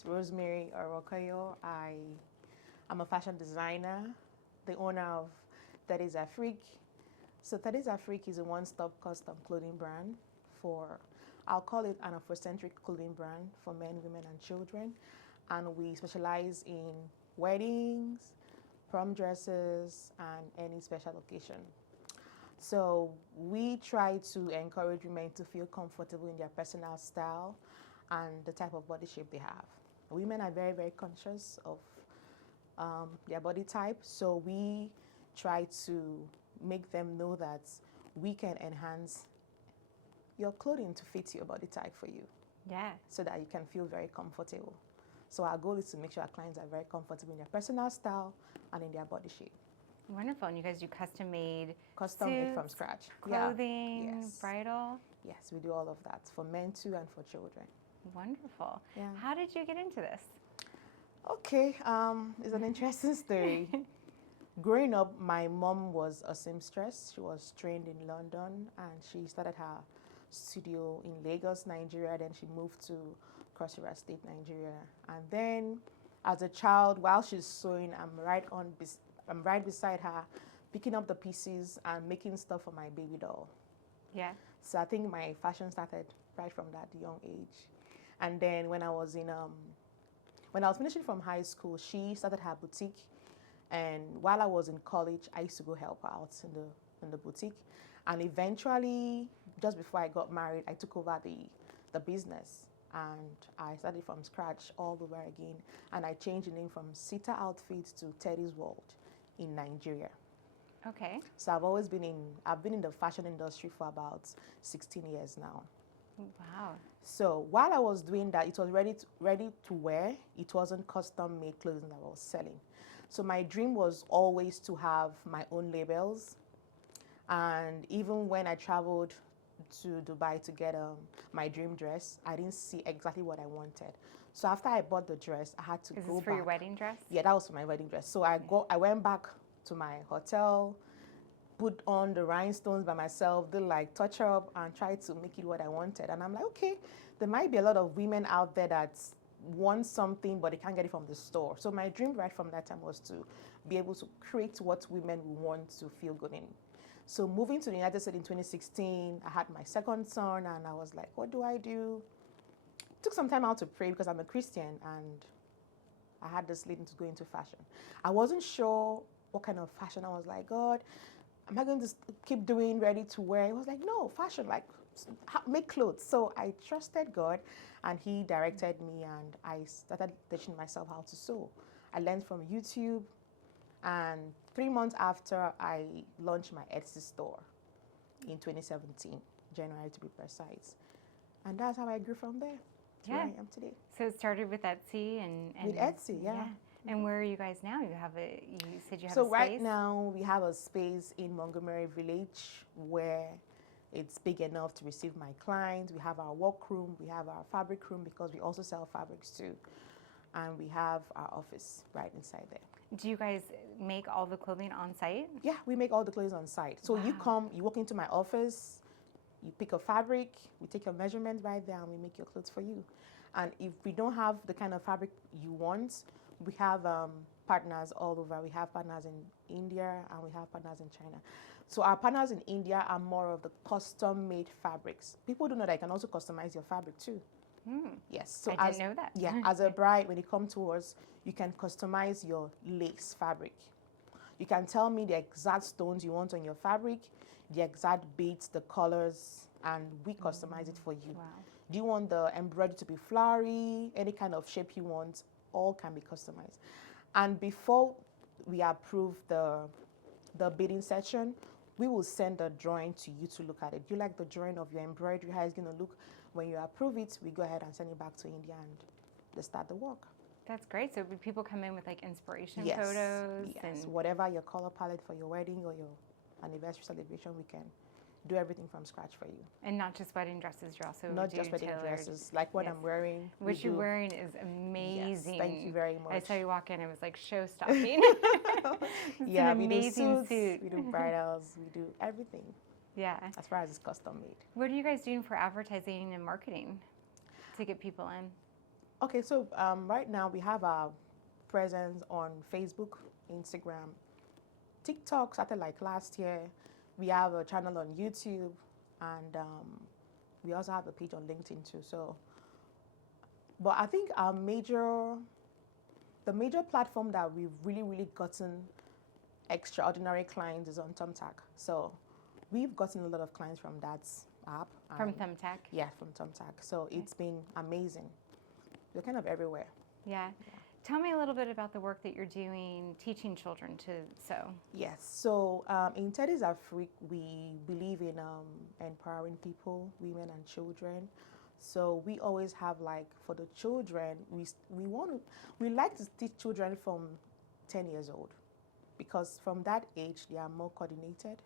is Rosemary Orokoyo. I'm a fashion designer, the owner of Teddies Afrique. So Teddies Afrique is a one-stop custom clothing brand I'll call it an Afrocentric clothing brand for men, women, and children. And we specialize in weddings, prom dresses, and any special occasion. So we try to encourage women to feel comfortable in their personal style and the type of body shape they have. Women are very, very conscious of their body type, so we try to make them know that we can enhance your clothing to fit your body type for you. Yeah. So that you can feel very comfortable. So our goal is to make sure our clients are very comfortable in their personal style and in their body shape. Wonderful. And you guys do custom-made Made from scratch. Clothing, Yeah. Yes. bridal. Yes, we do all of that for men too and for children. Wonderful. Yeah. How did you get into this? Okay, it's an interesting story. Growing up, my mom was a seamstress. She was trained in London and she started her studio in Lagos, Nigeria. Then she moved to Cross River State, Nigeria. And then as a child, while she's sewing, I'm right beside her, picking up the pieces and making stuff for my baby doll. Yeah. So I think my fashion started right from that young age. And then when I was finishing from high school, she started her boutique. And while I was in college, I used to go help her out in the boutique. And eventually, just before I got married, I took over the business. And I started from scratch all over again. And I changed the name from Sita Outfits to Teddy's World in Nigeria. Okay. So I've been in the fashion industry for about 16 years now. Wow. So while I was doing that, it was ready to wear. It wasn't custom made clothing that I was selling. So my dream was always to have my own labels. And even when I traveled to Dubai to get my dream dress, I didn't see exactly what I wanted. So after I bought the dress, I had to go back. Is this for your wedding dress? Yeah, that was for my wedding dress. So I went back to my hotel, put on the rhinestones by myself, did like touch up and try to make it what I wanted. And I'm like, okay, there might be a lot of women out there that want something but they can't get it from the store. So my dream right from that time was to be able to create what women want to feel good in. So moving to the United States in 2016, I had my second son and I was like, what do I do? Took some time out to pray because I'm a Christian and I had this leading to go into fashion. I wasn't sure what kind of fashion. I was like, God, am I going to keep doing ready to wear? He was like, no, fashion, like make clothes. So I trusted God and he directed me and I started teaching myself how to sew. I learned from YouTube and 3 months after I launched my Etsy store in 2017, January to be precise. And that's how I grew from there to where I am today. So it started with Etsy and with Etsy, yeah. And where are you guys now? You said you have a space? So right now we have a space in Montgomery Village where it's big enough to receive my clients. We have our workroom, we have our fabric room because we also sell fabrics too. And we have our office right inside there. Do you guys make all the clothing on site? Yeah, we make all the clothes on site. So wow. You walk into my office, you pick a fabric, we take your measurements right there and we make your clothes for you. And if we don't have the kind of fabric you want, we have partners all over. We have partners in India and we have partners in China. So our partners in India are more of the custom-made fabrics. People do know that you can also customize your fabric too. Yes. So I didn't know that. Yeah, as a bride, when you come to us, you can customize your lace fabric. You can tell me the exact stones you want on your fabric, the exact beads, the colors, and we customize it for you. Wow. Do you want the embroidery to be flowery, any kind of shape you want, all can be customized. And before we approve the bidding section, we will send a drawing to you to look at it. Do you like the drawing of your embroidery, how it's going to look? When you approve it, we go ahead and send it back to India and they start the work. That's great. So people come in with like inspiration yes. photos? Yes, whatever your color palette for your wedding or your anniversary celebration, we can do everything from scratch for you. And not just wedding dresses, you're also not just wedding dresses, like what I'm wearing. What you're wearing is amazing. Yes, thank you very much. I saw you walk in, it was like show-stopping. Yeah, an amazing we do suits, suit. we do bridals, we do everything. Yeah. As far as it's custom made. What are you guys doing for advertising and marketing to get people in? Okay, so right now we have our presence on Facebook, Instagram, TikTok started like last year. We have a channel on YouTube, and we also have a page on LinkedIn too. So, but I think the major platform that we've really gotten extraordinary clients is on Thumbtack. So, we've gotten a lot of clients from that app. From Thumbtack? Yeah, from Thumbtack. So it's been amazing. We're kind of everywhere. Yeah. Tell me a little bit about the work that you're doing teaching children to sew. Yes. So in Teddies Afrique, we believe in empowering people, women and children. So we always have like for the children, we like to teach children from 10 years old because from that age they are more coordinated.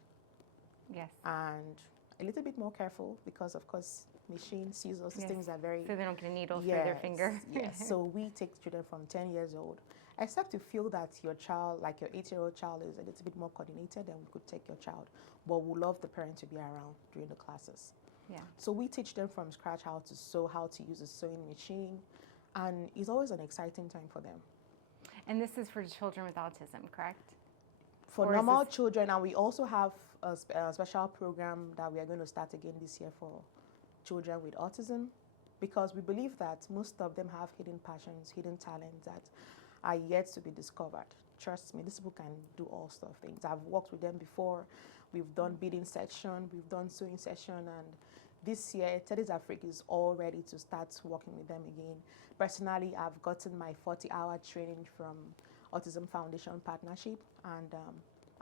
Yes. And a little bit more careful because of course machines, scissors, these things are very so they don't get a needle through their finger. Yes. So we take children from 10 years old. Except you feel that your child, like your 8-year-old child, is a little bit more coordinated, then we could take your child. But we love the parent to be around during the classes. Yeah. So we teach them from scratch how to sew, how to use a sewing machine, and it's always an exciting time for them. And this is for children with autism, correct? For normal children, and we also have a special program that we are going to start again this year for children with autism, because we believe that most of them have hidden passions, hidden talents that are yet to be discovered. Trust me, these people can do all sorts of things. I've worked with them before. We've done beading section, we've done sewing session, and this year, Teddies Afrique is all ready to start working with them again. Personally, I've gotten my 40-hour training from Autism Foundation Partnership, and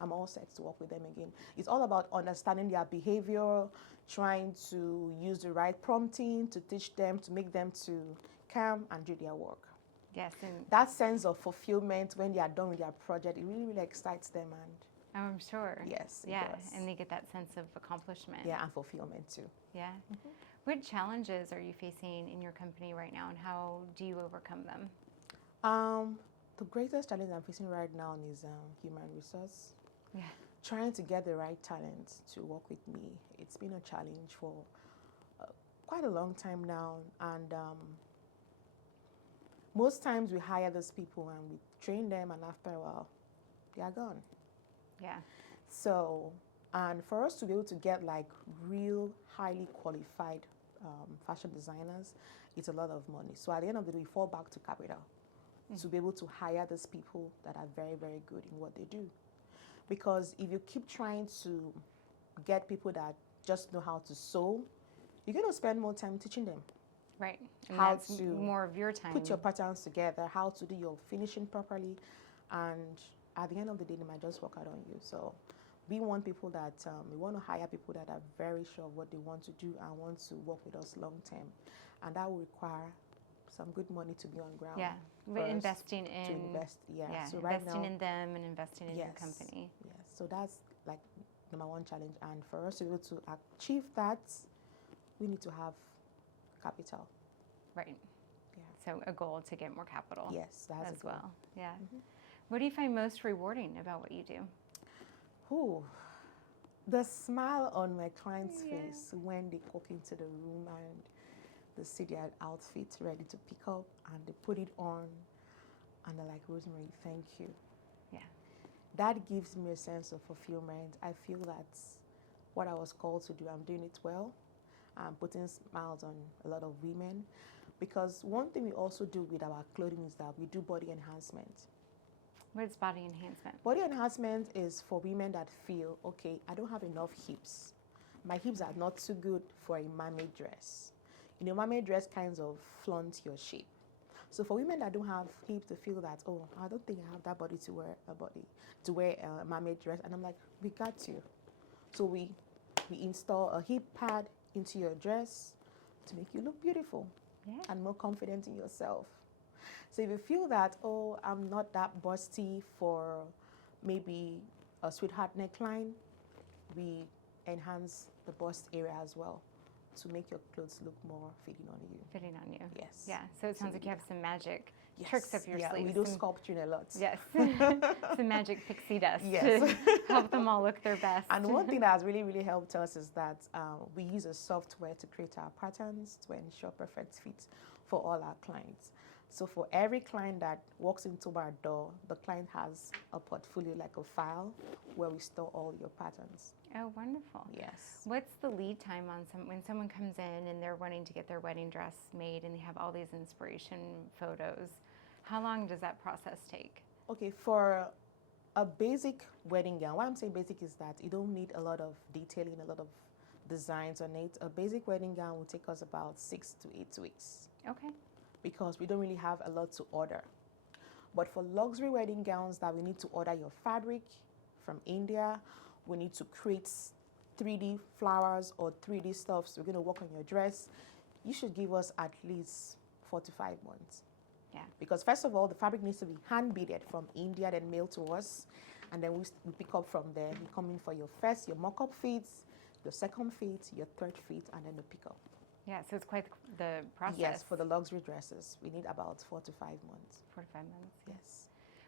I'm all set to work with them again. It's all about understanding their behavior, trying to use the right prompting to teach them, to make them to calm and do their work. Yes. And that sense of fulfillment when they are done with their project, it really excites them. And I'm sure. Yes, yeah, does. And they get that sense of accomplishment. Yeah, and fulfillment too. Yeah. Mm-hmm. What challenges are you facing in your company right now, and how do you overcome them? The greatest challenge I'm facing right now is human resource. Yeah. Trying to get the right talent to work with me. It's been a challenge for quite a long time now, and most times we hire those people and we train them, and after a while, they are gone. Yeah. So, and for us to be able to get like real highly qualified fashion designers, it's a lot of money. So at the end of the day, we fall back to capital to be able to hire those people that are very good in what they do. Because if you keep trying to get people that just know how to sew, you're going to spend more time teaching them. Right. And how that's to more of your time. Put your patterns together, how to do your finishing properly, and at the end of the day, they might just work out on you. So we want people that, we want to hire people that are very sure of what they want to do and want to work with us long term. And that will require some good money to be on ground. Yeah, but investing in. To invest, yeah. So investing in them and investing in your company. Yes, so that's like number one challenge. And for us to be able to achieve that, we need to have capital. Right. Yeah. So a goal to get more capital. Yes, that's as well. Yeah. Mm-hmm. What do you find most rewarding about what you do? Ooh, the smile on my client's face when they walk into the room and they see their outfit ready to pick up and they put it on and they're like, Rosemary, thank you. Yeah. That gives me a sense of fulfillment. I feel that's what I was called to do. I'm doing it well. I'm putting smiles on a lot of women, because one thing we also do with our clothing is that we do body enhancement. What is body enhancement? Body enhancement is for women that feel, okay, I don't have enough hips. My hips are not too good for a mermaid dress. You know, mermaid dress kinds of flaunt your shape. So for women that don't have hips to feel that, oh, I don't think I have that body to wear a mermaid dress, and I'm like, we got you. So we install a hip pad into your dress to make you look beautiful and more confident in yourself. So if you feel that, oh, I'm not that busty for maybe a sweetheart neckline, we enhance the bust area as well to make your clothes look more fitting on you. Fitting on you. Yes. Yeah. So it sounds like you have some magic Yes. tricks up your Yeah, sleeves. we do sculpturing a lot. Yes. Some magic pixie dust Yes. to help them all look their best. And one thing that has really helped us is that we use a software to create our patterns to ensure perfect fit for all our clients. So for every client that walks into our door, the client has a portfolio, like a file, where we store all your patterns. Oh, wonderful. Yes. What's the lead time on when someone comes in and they're wanting to get their wedding dress made and they have all these inspiration photos? How long does that process take? Okay, for a basic wedding gown, why I'm saying basic is that you don't need a lot of detailing, a lot of designs on it. A basic wedding gown will take us about 6 to 8 weeks Okay. because we don't really have a lot to order. But for luxury wedding gowns that we need to order your fabric from India, we need to create 3D flowers or 3D stuffs. We're going to work on your dress. You should give us at least 4 to 5 months. Yeah. Because first of all, the fabric needs to be hand beaded from India, then mailed to us, and then we pick up from there. You come in for your first, your mock-up fits, your second fit, your third fit, and then the pickup. Yeah, so it's quite the process. Yes, for the luxury dresses, we need about 4 to 5 months. 4 to 5 months. Yes.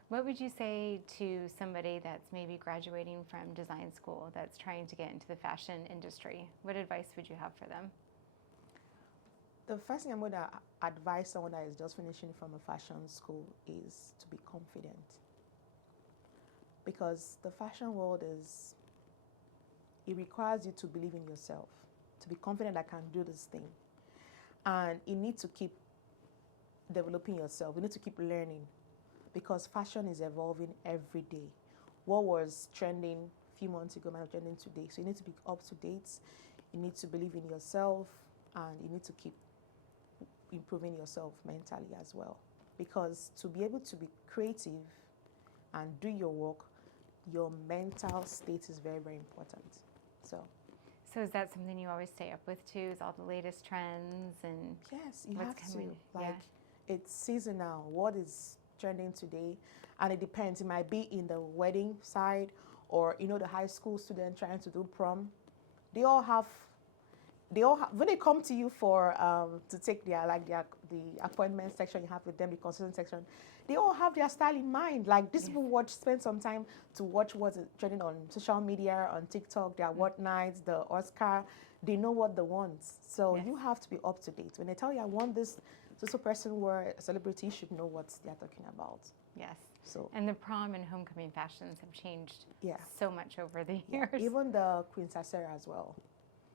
What would you say to somebody that's maybe graduating from design school that's trying to get into the fashion industry? What advice would you have for them? The first thing I'm going to advise someone that is just finishing from a fashion school is to be confident. Because the fashion world it requires you to believe in yourself, to be confident I can do this thing. And you need to keep developing yourself. You need to keep learning because fashion is evolving every day. What was trending a few months ago might be trending today. So you need to be up to date. You need to believe in yourself, and you need to keep improving yourself mentally as well. Because to be able to be creative and do your work, your mental state is very, very important. So is that something you always stay up with too? Is all the latest trends and yes, you what's have to. coming? Like it's seasonal. What is trending today? And it depends. It might be in the wedding side, or the high school student trying to do prom. They all have when they come to you for to take the appointment section you have with them, the consultant section, they all have their style in mind. Like these people spend some time to watch what's trending on social media, on TikTok, their what nights, the Oscar. They know what they want. So you have to be up to date. When they tell you I want this so person where a celebrity, should know what they're talking about. Yes. So and the prom and homecoming fashions have changed so much over the yeah. years. Even the Queen Sarah as well.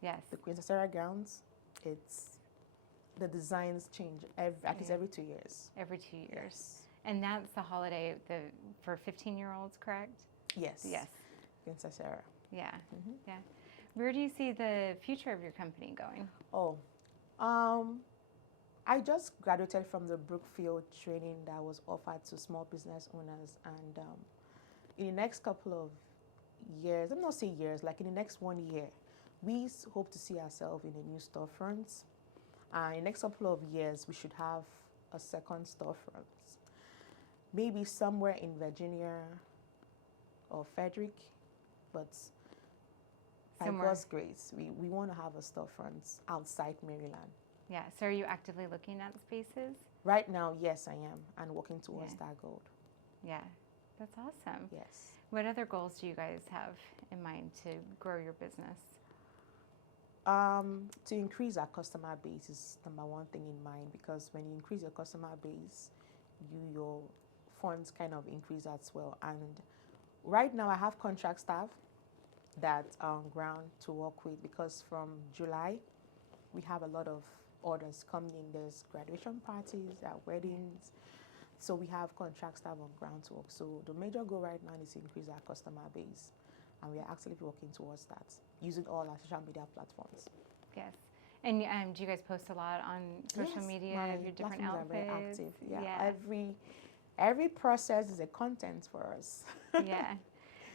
Yes. The Queen Sarah gowns, the designs change at least every 2 years. Every 2 years. Yes. And that's the holiday for 15-year-olds, correct? Yes. Yes. Queen Sarah. Yeah. Mm-hmm. Yeah. Where do you see the future of your company going? Oh, I just graduated from the Brookfield training that was offered to small business owners, and in the next couple of years, I'm not saying years, like in the next 1 year, we hope to see ourselves in a new storefront. In the next couple of years, we should have a second storefront. Maybe somewhere in Virginia or Frederick, but by God's grace, we want to have a storefront outside Maryland. Yeah, so are you actively looking at spaces? Right now, yes, I am, and working towards that goal. Yeah, that's awesome. Yes. What other goals do you guys have in mind to grow your business? To increase our customer base is number one thing in mind, because when you increase your customer base, your funds kind of increase as well. And right now I have contract staff that are on ground to work with, because from July we have a lot of orders coming in. There's graduation parties, there are weddings, so we have contract staff on ground to work. So the major goal right now is to increase our customer base, and we are actually working towards that using all our social media platforms. Yes. And do you guys post a lot on social media of your different outfits? Are very active. Yeah. Every process is a content for us. Yeah.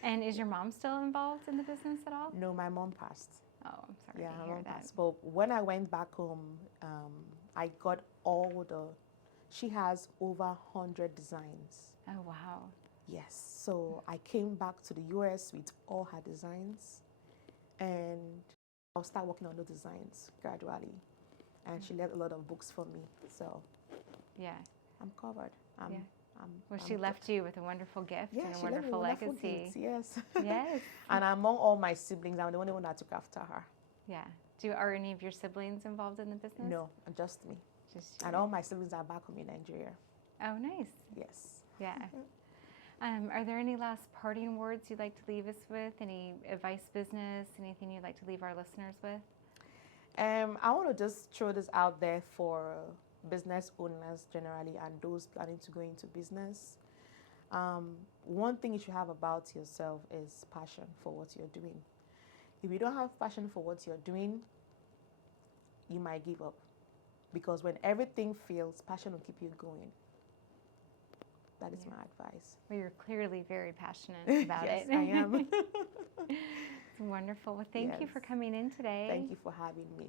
And is your mom still involved in the business at all? No, my mom passed. Oh, I'm sorry to hear that. Passed. But when I went back home, I got she has over 100 designs. Oh, wow. Yes. So I came back to the US with all her designs, and I'll start working on the designs gradually. And she left a lot of books for me. So yeah, I'm covered. She left you with a wonderful gift and a she wonderful left me legacy. Gifts, yes. Yes. And among all my siblings, I'm the only one that took after her. Yeah. Are any of your siblings involved in the business? No, just me. Just you. And all my siblings are back home in Nigeria. Oh, nice. Yes. Yeah. Are there any last parting words you'd like to leave us with? Any advice, business, anything you'd like to leave our listeners with? I want to just throw this out there for business owners generally and those planning to go into business. One thing you should have about yourself is passion for what you're doing. If you don't have passion for what you're doing, you might give up. Because when everything fails, passion will keep you going. That is my advice. Well, you're clearly very passionate about Yes, it. I am. It's wonderful. Well, thank you Yes. for coming in today. Thank you for having me.